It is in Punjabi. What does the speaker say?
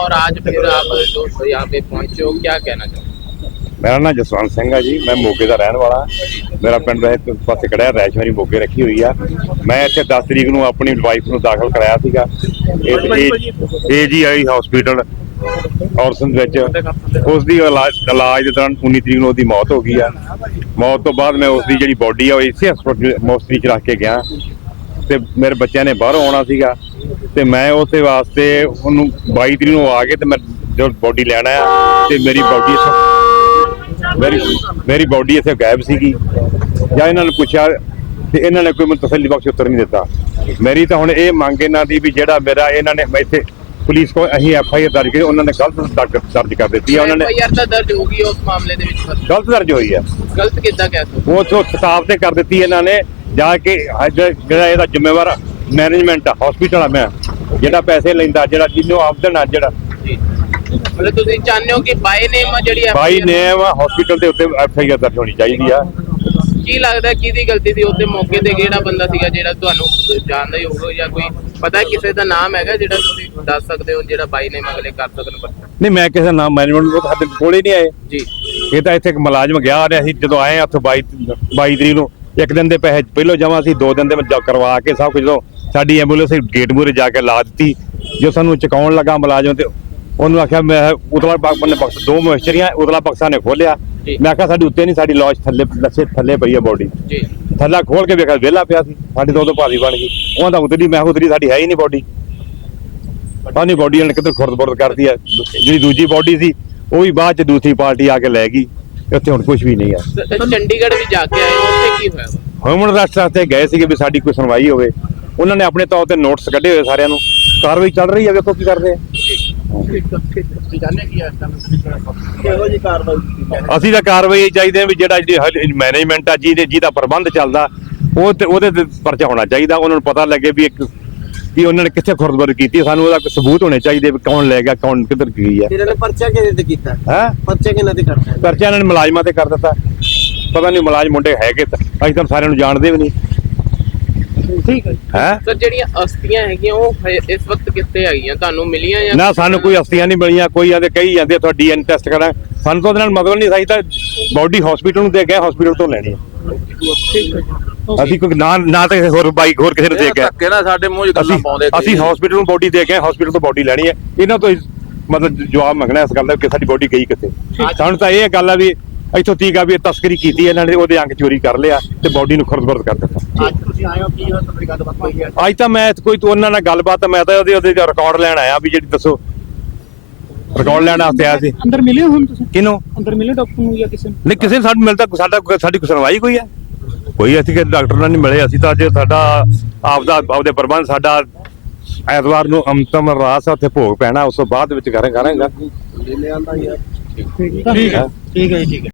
क्या नाम है और आज फिर आप जो यहाँ पे पहुंचे हो क्या कहना चाहोगे ਮੇਰਾ ਨਾਮ ਜਸਵੰਤ ਸਿੰਘ ਆ ਜੀ ਮੈਂ ਮੋਗੇ ਦਾ ਰਹਿਣ ਵਾਲਾ ਮੇਰਾ ਪਿੰਡ ਵੈਸੇ ਇੱਕ ਪਾਸੇ ਖੜਿਆ ਰੈਸ਼ ਮੇਰੀ ਮੋਗੇ ਰੱਖੀ ਹੋਈ ਆ ਮੈਂ ਇੱਥੇ 10 ਤਰੀਕ ਨੂੰ ਆਪਣੀ ਵਾਈਫ ਨੂੰ ਦਾਖਲ ਕਰਾਇਆ ਸੀਗਾ ਏਜੀਆਈ ਹਸਪੀਟਲ ਔਰਸਨ ਵਿੱਚ ਉਸ ਦੀ ਇਲਾਜ ਇਲਾਜ ਦੇ ਦੌਰਾਨ 19 ਤਰੀਕ ਨੂੰ ਉਹਦੀ ਮੌਤ ਹੋ ਗਈ ਆ ਮੌਤ ਤੋਂ ਬਾਅਦ ਮੈਂ ਉਸ ਦੀ ਜਿਹੜੀ ਬੋਡੀ ਆ ਉਹ ਇਸੇ ਹਸਪੀਟਲ ਮੋਸਟਰੀ ਚ ਰੱਖ ਕੇ ਗਿਆ ਤੇ ਮੇਰੇ ਬੱਚਿਆਂ ਨੇ ਬਾਹਰੋਂ ਆਉਣਾ ਸੀਗਾ ਤੇ ਮੈਂ ਉਸੇ ਵਾਸਤੇ ਉਹਨੂੰ 22 ਤਰੀਕ ਨੂੰ ਆ ਕੇ ਤੇ ਮੈਂ ਜੋ ਬੋਡੀ ਲੈਣਾ ਆ ਤੇ ਮੇਰੀ ਬੋਡੀ ਮੇਰੀ ਮੇਰੀ ਬੋਡੀ ਇੱਥੇ ਗਾਇਬ ਸੀਗੀ। ਜਾਂ ਇਹਨਾਂ ਨੂੰ ਪੁੱਛਿਆ ਤੇ ਇਹਨਾਂ ਨੇ ਕੋਈ ਮੈਨੂੰ ਤਸੱਲੀ ਬਖਸ਼ ਉੱਤਰ ਨਹੀਂ ਦਿੱਤਾ। ਮੇਰੀ ਤਾਂ ਹੁਣ ਇਹ ਮੰਗ ਇਹਨਾਂ ਦੀ ਵੀ ਜਿਹੜਾ ਮੇਰਾ, ਇਹਨਾਂ ਨੇ ਮੈਂ ਇੱਥੇ ਪੁਲਿਸ ਕੋ ਅਸੀਂ ਐਫ ਆਈ ਆਰ ਦਰਜ ਕੀਤੀ ਉਹਨਾਂ ਨੇ ਗਲਤ ਦਰਜ ਦਰਜ ਕਰ ਦਿੱਤੀ ਆ ਉਹਨਾਂ ਨੇ ਐਫਆਈਆਰ ਤਾਂ ਦਰਜ ਹੋ ਗਈ ਉਸ ਮਾਮਲੇ ਦੇ ਵਿੱਚ ਗਲਤ ਦਰਜ ਹੋਈ ਹੈ ਗਲਤ ਕਿੱਦਾਂ ਕਹਿ ਸਕਦੇ ਉਹ ਉੱਥੋਂ ਕਿਤਾਬ ਤੇ ਕਰ ਦਿੱਤੀ ਇਹਨਾਂ ਨੇ ਜਾ ਕੇ ਅੱਜ ਜਿਹੜਾ ਇਹਦਾ ਜ਼ਿੰਮੇਵਾਰ ਮੈਨੇਜਮੈਂਟ ਆ ਹਸਪੀਟਲ ਆ ਮੈਂ ਜਿਹੜਾ ਪੈਸੇ ਲੈਂਦਾ ਜਿਹੜਾ ਜਿਹਨੂੰ ਆਮਦਨ ਆ ਜਿਹੜਾ। ਜੀ। ਮਤਲਬ ਤੁਸੀਂ ਚਾਹੁੰਦੇ ਹੋ ਕਿ ਬਾਈ ਨੇਮ ਜਿਹੜੀ ਬਾਈ ਨੇਮ ਹਸਪੀਟਲ ਦੇ ਉੱਤੇ ਐਫ ਆਈ ਆਰ ਦਰਜ ਹੋਣੀ ਚਾਹੀਦੀ ਆ। ਕੀ ਲੱਗਦਾ ਕਿਹਦੀ ਗਲਤੀ ਸੀ? ਉੱਤੇ ਮੌਕੇ ਤੇ ਕਿਹੜਾ ਬੰਦਾ ਸੀਗਾ ਜਿਹੜਾ ਤੁਹਾਨੂੰ ਜਾਣਦਾ ਹੀ ਹੋਊਗਾ ਜਾਂ ਕੋਈ ਪਤਾ ਕਿਸੇ ਦਾ ਨਾਮ ਹੈਗਾ ਜਿਹੜਾ ਤੁਸੀਂ ਦੱਸ ਸਕਦੇ ਹੋ ਜਿਹੜਾ ਬਾਈ ਨੇਮ ਅਗਲੇ ਕਰ ਸਕਣ ਬੱਚਾ ਨਹੀਂ ਮੈਂ ਕਿਸੇ ਨਾਮ ਮੈਨੇਜਮੈਂਟ ਨੂੰ ਸਾਡੇ ਕੋਲੇ ਨਹੀਂ ਆਏ। ਜੀ। ਇਹ ਤਾਂ ਇੱਥੇ ਇੱਕ ਮੁਲਾਜ਼ਮ ਗਿਆ ਰਿਹਾ ਸੀ ਜਦੋਂ ਆਏ ਉੱਥੋਂ 22 22 ਤਰੀਕ ਨੂੰ ਇੱਕ ਦਿਨ ਦੇ ਪੈਸੇ ਪਹਿਲੋਂ ਜਮਾ ਸੀ ਦੋ ਦਿਨ ਦੇ ਵਿੱਚ ਕਰਵਾ ਕੇ ਸਭ ਕੁਝ ਜਦੋਂ ਸਾਡੀ ਐਂਬੂਲੈਂਸ ਗੇਟ ਮੂਰੇ ਜਾ ਕੇ ਲਾ ਦਿੱਤੀ ਜੋ ਸਾਨੂੰ ਚੁਕਾਉਣ ਲੱਗਾ ਮੁਲਾਜ਼ਮ ਤੇ ਉਹਨੂੰ ਆਖਿਆ ਮੈਂ ਉਤਲਾ ਬਕਸ ਨੇ ਬਕਸ ਦੋ ਮੋਇਸਚਰੀਆਂ ਉਤਲਾ ਬਕਸਾ ਨੇ ਖੋਲਿਆ। ਮੈਂ ਆਖਿਆ ਸਾਡੀ ਉੱਤੇ ਨਹੀਂ ਸਾਡੀ ਲੌਜ ਥੱਲੇ ਲੱਸੇ ਥੱਲੇ ਪਈ ਹੈ ਬੋਡੀ ਜੀ। ਥੱਲਾ ਖੋਲ ਕੇ ਵੇਖਿਆ ਵਿਹਲਾ ਪਿਆ ਸੀ। ਸਾਡੀ ਤੋਂ ਉਦੋਂ ਭਾਰੀ ਬਣ ਗਈ। ਉਹਨਾਂ ਦਾ ਉਤਰੀ ਮੈਂ ਉਤਰੀ ਸਾਡੀ ਹੈ ਹੀ ਨਹੀਂ ਬੋਡੀ ਪਾਣੀ ਬੋਡੀ ਨੇ ਕਿੱਧਰ ਖੁਰਦ-ਬੁਰਦ ਕਰਦੀ ਹੈ ਜਿਹੜੀ ਦੂਜੀ ਬੋਡੀ ਸੀ ਉਹ ਵੀ ਬਾਅਦ ਚ ਦੂਸਰੀ ਪਾਰਟੀ ਆ ਕੇ ਲੈ ਗਈ। ਇੱਥੇ ਹੁਣ ਕੁਝ ਵੀ ਨਹੀਂ ਹੈ ਤੇ ਚੰਡੀਗੜ੍ਹ ਵੀ ਜਾ ਕੇ ਆਏ ਉੱਥੇ ਕੀ ਹੋਇਆ? ਹਿਊਮਨ ਰਾਈਟਸ ਵਾਸਤੇ ਗਏ ਸੀਗੇ ਵੀ ਸਾਡੀ ਕੋਈ ਸੁਣਵਾਈ ਹੋਵੇ। ਉਹਨਾਂ ਨੇ ਆਪਣੇ ਤੌਰ ਤੇ ਨੋਟਿਸ ਕੱਢੇ ਹੋਏ ਸਾਰਿਆਂ ਨੂੰ। ਕਾਰਵਾਈ ਚੱਲ ਰਹੀ ਹੈ ਵੇਖੋ ਕੀ ਕਰਦੇ ਆ। ਅਸੀਂ ਤਾਂ ਕਾਰਵਾਈ ਚਾਹੀਦੇ ਆ ਵੀ ਜਿਹੜਾ ਜਿਹੜੀ ਮੈਨੇਜਮੈਂਟ ਆ ਜਿਹਦੇ ਜਿਹਦਾ ਪ੍ਰਬੰਧ ਚੱਲਦਾ ਉਹ ਤੇ ਉਹਦੇ ਤੇ ਪਰਚਾ ਹੋਣਾ ਚਾਹੀਦਾ ਉਹਨਾਂ ਨੂੰ ਪਤਾ ਲੱਗੇ ਵੀ ਇੱਕ ਕਿ ਉਹਨਾਂ ਨੇ ਕਿੱਥੇ ਖੁਰਦਬਰ ਕੀਤੀ ਸਾਨੂੰ ਉਹਦਾ ਸਬੂਤ ਹੋਣੇ ਚਾਹੀਦੇ ਵੀ ਕੌਣ ਲੈ ਗਿਆ ਕੌਣ ਕਿੱਧਰ ਗਈ ਹੈ। ਇਹਨਾਂ ਨੇ ਪਰਚਾ ਕਿਹਦੇ ਤੇ ਕੀਤਾ? ਹੈ? ਪਰਚਾ ਕਿਹਨਾਂ ਤੇ ਕਰਤਾ? ਪਰਚਾ ਇਹਨਾਂ ਨੇ ਮੁਲਾਜ਼ਮਾਂ ਤੇ ਕਰ ਦਿੱਤਾ। ਪਤਾ ਨਹੀਂ ਮੁਲਾਜ਼ਮ ਮੁੰਡੇ ਹੈਗੇ ਤਾਂ ਅਸੀਂ ਤਾਂ ਸਾਰਿਆਂ ਨੂੰ ਜਾਣਦੇ ਵੀ ਨਹੀਂ। ਠੀਕ ਹੈ ਹੈ? ਸਰ ਜਿਹੜੀਆਂ ਅਸਥੀਆਂ ਹੈਗੀਆਂ ਉਹ ਹਜੇ ਇਸ ਵਕਤ ਕਿੱਥੇ ਹੈਗੀਆਂ ਤੁਹਾਨੂੰ ਮਿਲੀਆਂ ਜਾਂ ਨਾ ਸਾਨੂੰ ਕੋਈ ਅਸਤੀਆਂ ਨਹੀਂ ਮਿਲੀਆਂ। ਕੋਈ ਆਦੇ ਕਹੀ ਜਾਂਦੇ ਤੁਹਾਡਾ ਡੀਐਨ ਟੈਸਟ ਕਰਾਂ। ਸਾਨੂੰ ਤਾਂ ਉਹਦੇ ਨਾਲ ਮਤਲਬ ਨਹੀਂ ਸਾਈ ਤਾਂ ਬਾਡੀ ਹਸਪੀਟਲ ਨੂੰ ਦੇ ਗਏ ਹਸਪੀਟਲ ਤੋਂ ਲੈਣੀ ਹੈ ਅਸੀਂ ਕੋਈ ਨਾ ਨਾ ਤਾਂ ਕਿਸੇ ਹੋਰ ਬਾਈਕ ਹੋਰ ਕਿਸੇ ਨੂੰ ਦੇ ਗਏ ਧੱਕੇ ਨਾਲ ਸਾਡੇ ਮੂੰਹ 'ਚ ਗੱਲਾਂ ਅਸੀਂ ਪਾਉਂਦੇ ਅਸੀਂ ਹਸਪੀਟਲ ਨੂੰ ਬੋਡੀ ਦੇ ਗਏ ਹਸਪੀਟਲ ਤੋਂ ਬੋਡੀ ਲੈਣੀ ਹੈ ਇਹਨਾਂ ਤੋਂ ਹੀ ਮਤਲਬ ਜਵਾਬ ਮੰਗਣਾ ਇਸ ਗੱਲ ਦਾ ਕਿ ਸਾਡੀ ਬੋਡੀ ਗਈ ਕਿੱਥੇ। ਸਾਨੂੰ ਤਾਂ ਇਹ ਗੱਲ ਆ ਵੀ ਇੱਥੋਂ ਤੀਕ ਆ ਵੀ ਇਹ ਤਸਕਰੀ ਕੀਤੀ ਇਹਨਾਂ ਨੇ ਉਹਦੇ ਅੰਗ ਚੋਰੀ ਕਰ ਲਿਆ ਤੇ ਬੋਡੀ ਨੂੰ ਖੁਰਦ-ਬੁਰਦ ਕਰ ਦਿੱਤਾ। ਅੱਜ ਤੁਸੀਂ ਆਏ ਹੋ ਕੀ ਹੋਇਆ ਤੁਹਾਡੀ ਗੱਲਬਾਤ ਹੋਈ ਹੈ ਅੱਜ ਤਾਂ ਮੈਂ ਕੋਈ ਤੋਂ ਉਹਨਾਂ ਨਾਲ ਗੱਲਬਾਤ ਮੈਂ ਤਾਂ ਉਹਦੇ ਉਹਦੇ ਰਿਕਾਰਡ ਲੈਣ ਆਇਆ ਵੀ ਜਿਹੜੀ ਦੱਸੋ। ਰਿਕਾਰਡ ਲੈਣ ਵਾਸਤੇ ਆਇਆ ਸੀ। ਅੰਦਰ ਮਿਲੇ ਹੋ ਹੁਣ ਤੁਸੀਂ? ਕਿਨੂੰ ਅੰਦਰ ਮਿਲੇ ਡਾਕਟਰ ਨੂੰ ਜਾਂ ਕਿਸੇ ਨੂੰ? ਨਹੀਂ ਕਿਸੇ ਨੂੰ ਸਾਨੂੰ ਮਿਲਦਾ ਸਾਡਾ ਸਾਡੀ ਕੋਈ ਸੁਣਵਾਈ ਕੋਈ ਹੈ ਕੋਈ ਅਸੀਂ ਕਿ ਡਾਕਟਰ ਨਾਲ ਨਹੀਂ ਮਿਲੇ ਅਸੀਂ ਤਾਂ ਅੱਜ ਸਾਡਾ ਆਪਦਾ ਆਪਦੇ ਪ੍ਰਬੰਧ ਸਾਡਾ ਐਤਵਾਰ ਨੂੰ ਅੰਤਮ ਰਾਸ ਆ, ਉੱਥੇ ਭੋਗ ਪੈਣਾ ਉਸ ਤੋਂ ਬਾਅਦ ਵਿੱਚ ਕਰਾਂਗੇ ਠੀਕ ਹੈ ਠੀਕ ਹੈ ਠੀਕ ਹੈ